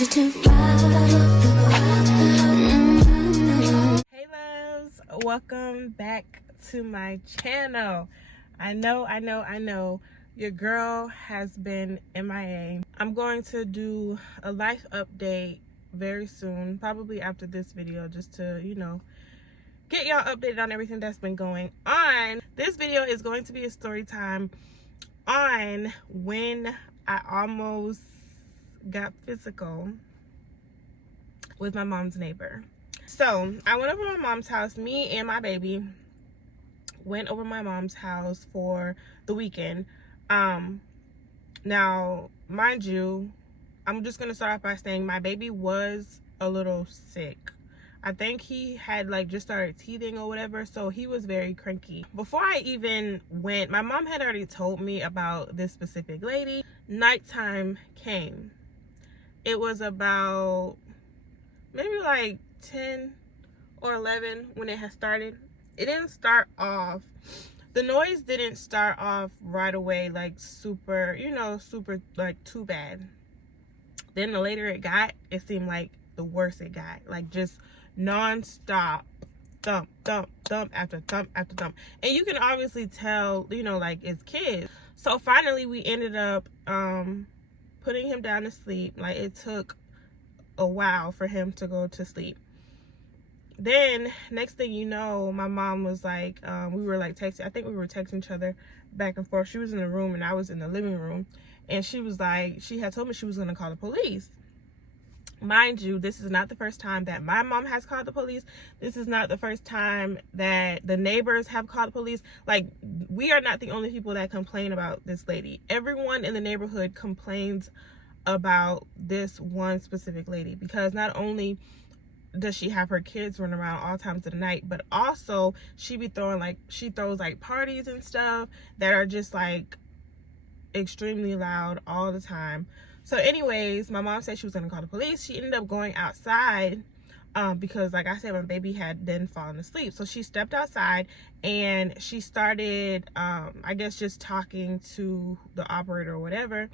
you to Hey loves, welcome back to my channel. I know your girl has been MIA. I'm going to do a life update very soon, probably after this video, just to, get y'all updated on everything that's been going on. This video is going to be a story time on when I almost got physical with my mom's neighbor. So I went over to my mom's house. Me and my baby went over to my mom's house for the weekend. Now, mind you, I'm just gonna start off by saying my baby was a little sick. I think he had just started teething or whatever, so he was very cranky. Before I even went, my mom had already told me about this specific lady. Nighttime came. It was about maybe 10 or 11 when it had started. It didn't start off, the noise didn't start off right away super too bad. Then the later it got, it seemed like the worse it got, just non-stop thump thump thump after thump after thump. And you can obviously tell, it's kids. So finally we ended up putting him down to sleep. It took a while for him to go to sleep. Then next thing you know, my mom was we were texting. I think we were texting each other back and forth. She was in the room and I was in the living room, and she was she had told me she was going to call the police. Mind you, this is not the first time that my mom has called the police. This is not the first time that the neighbors have called the police. We are not the only people that complain about this lady. Everyone in the neighborhood complains about this one specific lady, because not only does she have her kids running around all times of the night, but also she throws parties and stuff that are just extremely loud all the time. So anyways, my mom said she was going to call the police. She ended up going outside because like I said, my baby had then fallen asleep. So she stepped outside and she started I guess just talking to the operator or whatever.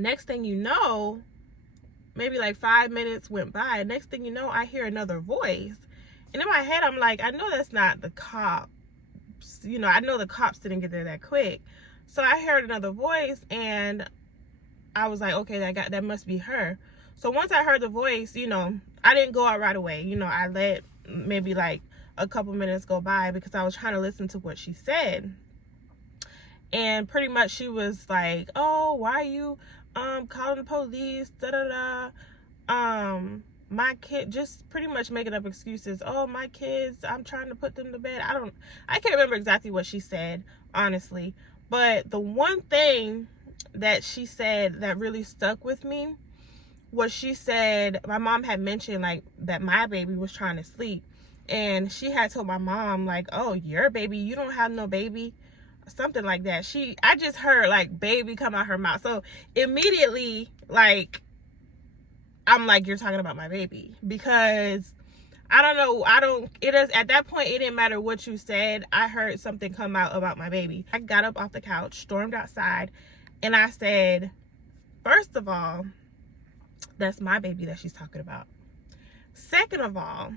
Next thing you know, maybe 5 minutes went by. Next thing you know, I hear another voice. And in my head, I'm like, I know that's not the cops. I know the cops didn't get there that quick. So I heard another voice and I was like, okay, that must be her. So once I heard the voice, I didn't go out right away. I let maybe a couple minutes go by because I was trying to listen to what she said. And pretty much she was like, oh, why are you calling the police, my kid, just pretty much making up excuses. Oh, my kids, I'm trying to put them to bed. I can't remember exactly what she said, honestly, but the one thing that she said that really stuck with me was she said my mom had mentioned that my baby was trying to sleep, and she had told my mom oh, your baby, you don't have no baby, something like that. I just heard baby come out her mouth. So immediately I'm you're talking about my baby, because I don't know, at that point it didn't matter what you said. I heard something come out about my baby. I got up off the couch, stormed outside, and I said, first of all, that's my baby that she's talking about. Second of all,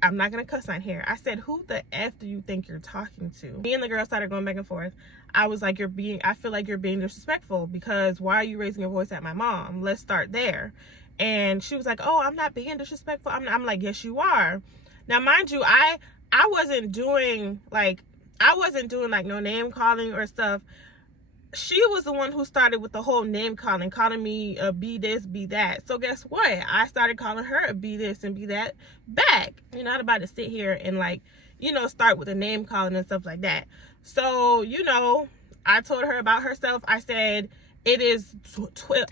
I'm not going to cuss on here. I said, who the F do you think you're talking to? Me and the girl started going back and forth. I was like, I feel like you're being disrespectful, because why are you raising your voice at my mom? Let's start there. And she was like, oh, I'm not being disrespectful. I'm like, yes, you are. Now, mind you, I wasn't doing no name calling or stuff. She was the one who started with the whole name calling me be this, be that. So guess what? I started calling her a be this and be that back. You're not about to sit here and start with the name calling and stuff like that. So, I told her about herself. I said, it is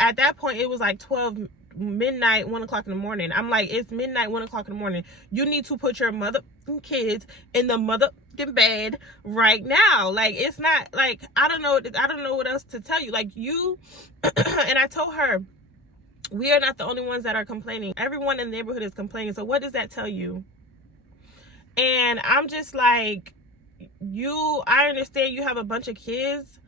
at that point, it was 12 midnight, 1 o'clock in the morning. I'm like, it's midnight, 1 o'clock in the morning. You need to put your mother kids in the mother bed right now. It's not I don't know what else to tell you. You and I told her, we are not the only ones that are complaining. Everyone in the neighborhood is complaining. So what does that tell you? And I'm just I understand you have a bunch of kids,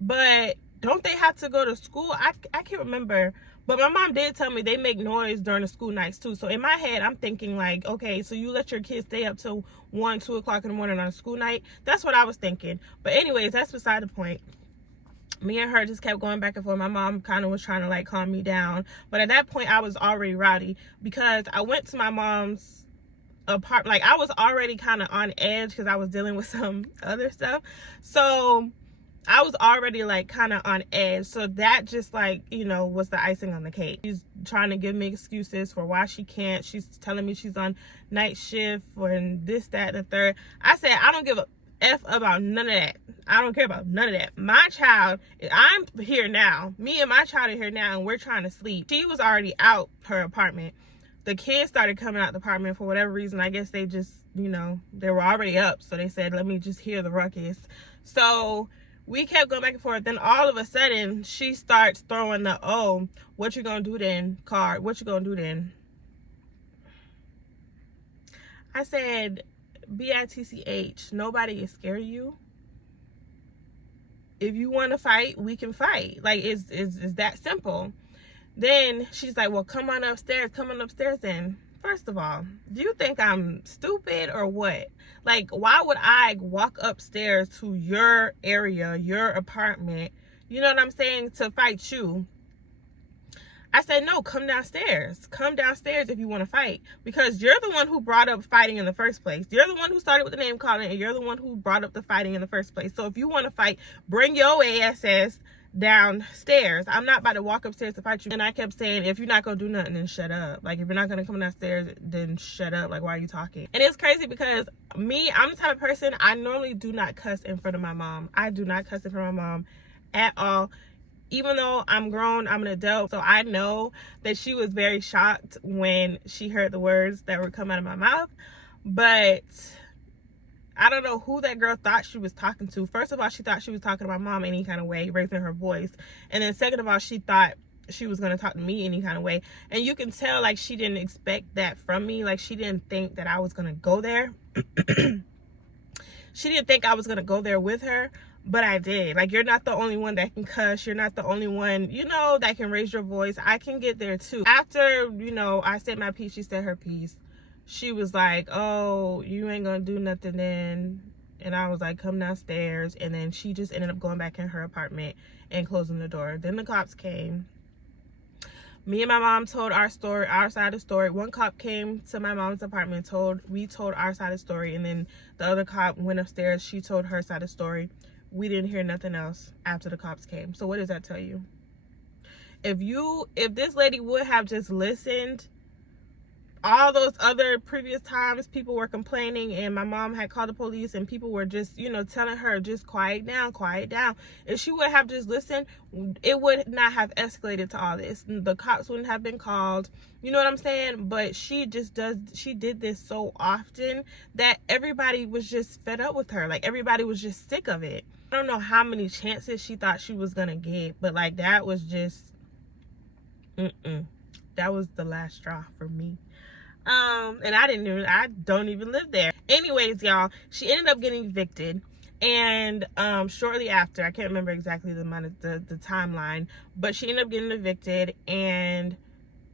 but don't they have to go to school? I can't remember. But my mom did tell me they make noise during the school nights too. So in my head, I'm thinking like, okay, so you let your kids stay up till 1, 2 o'clock in the morning on a school night? That's what I was thinking. But anyways, that's beside the point. Me and her just kept going back and forth. My mom kind of was trying to like calm me down. But at that point, I was already rowdy because I went to my mom's apartment. Like, I was already kind of on edge because I was dealing with some other stuff. So I was already like kind of on edge. So that just like, you know, was the icing on the cake. She's trying to give me excuses for why she can't. She's telling me she's on night shift and this, that, and the third. I said, I don't give a F about none of that. I don't care about none of that. My child, I'm here now. Me and my child are here now, and we're trying to sleep. She was already out her apartment. The kids started coming out the apartment for whatever reason. I guess they just, you know, they were already up. So they said, let me just hear the ruckus. So we kept going back and forth. Then all of a sudden, she starts throwing the, oh, what you gonna do then card. What you gonna do then? I said, BITCH, nobody is scared of you. If you want to fight, we can fight. Like, it's that simple. Then she's like, well, come on upstairs then. First of all, do you think I'm stupid or what? Like, why would I walk upstairs to your area, your apartment, you know what I'm saying, to fight you? I said, no, come downstairs. Come downstairs if you want to fight. Because you're the one who brought up fighting in the first place. You're the one who started with the name calling, and you're the one who brought up the fighting in the first place. So if you want to fight, bring your ass downstairs. I'm not about to walk upstairs to fight you. And I kept saying, if you're not going to do nothing, then shut up. Like, if you're not going to come downstairs, then shut up. Like, why are you talking? And it's crazy because me, I'm the type of person, I normally do not cuss in front of my mom. I do not cuss in front of my mom at all. Even though I'm grown, I'm an adult, so I know that she was very shocked when she heard the words that were coming out of my mouth. But I don't know who that girl thought she was talking to. First of all, she thought she was talking to my mom any kind of way, raising her voice. And then second of all, she thought she was going to talk to me any kind of way. And you can tell, like, she didn't expect that from me. Like, she didn't think that I was going to go there. She didn't think I was going to go there with her. But I did. Like, you're not the only one that can cuss. You're not the only one, you know, that can raise your voice. I can get there too. After, you know, I said my piece, she said her piece. She was like, oh, you ain't gonna do nothing then. And I was like, come downstairs. And then she just ended up going back in her apartment and closing the door. Then the cops came. Me and my mom told our story, our side of the story. One cop came to my mom's apartment, we told our side of the story. And then the other cop went upstairs. She told her side of the story. We didn't hear nothing else after the cops came. So what does that tell you? If this lady would have just listened, all those other previous times people were complaining and my mom had called the police and people were just, you know, telling her, just quiet down, quiet down. If she would have just listened, it would not have escalated to all this. The cops wouldn't have been called. You know what I'm saying? But she did this so often that everybody was just fed up with her. Like, everybody was just sick of it. I don't know how many chances she thought she was gonna get, but like, that was just, that was the last straw for me. And I don't even live there. Anyways, y'all, she ended up getting evicted. And shortly after, I can't remember exactly the amount of the timeline, but she ended up getting evicted. And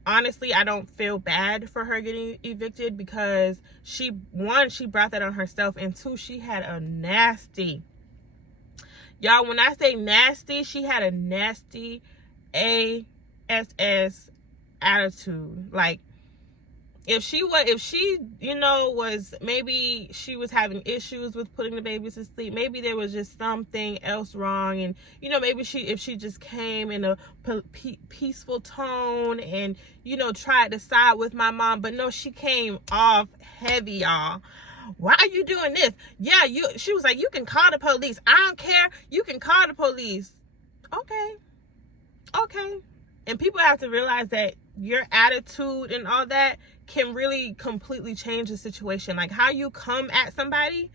honestly, I don't feel bad for her getting evicted because she brought that on herself, and two, she had a nasty, y'all, when I say nasty, she had a nasty ASS attitude. Like, if she, you know, was, maybe she was having issues with putting the babies to sleep. Maybe there was just something else wrong. And, you know, maybe if she just came in a peaceful tone and, you know, tried to side with my mom. But no, she came off heavy, y'all. Why are you doing this? Yeah, she was like, you can call the police. I don't care. You can call the police. Okay. And people have to realize that your attitude and all that can really completely change the situation. Like, how you come at somebody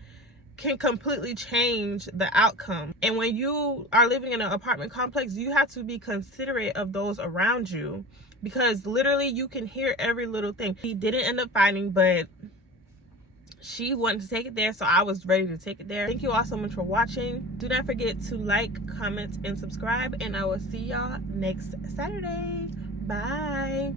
can completely change the outcome. And when you are living in an apartment complex, you have to be considerate of those around you, because literally you can hear every little thing. He didn't end up fighting, but she wanted to take it there, so I was ready to take it there. Thank you all so much for watching. Do not forget to like, comment, and subscribe, and I will see y'all next Saturday. Bye.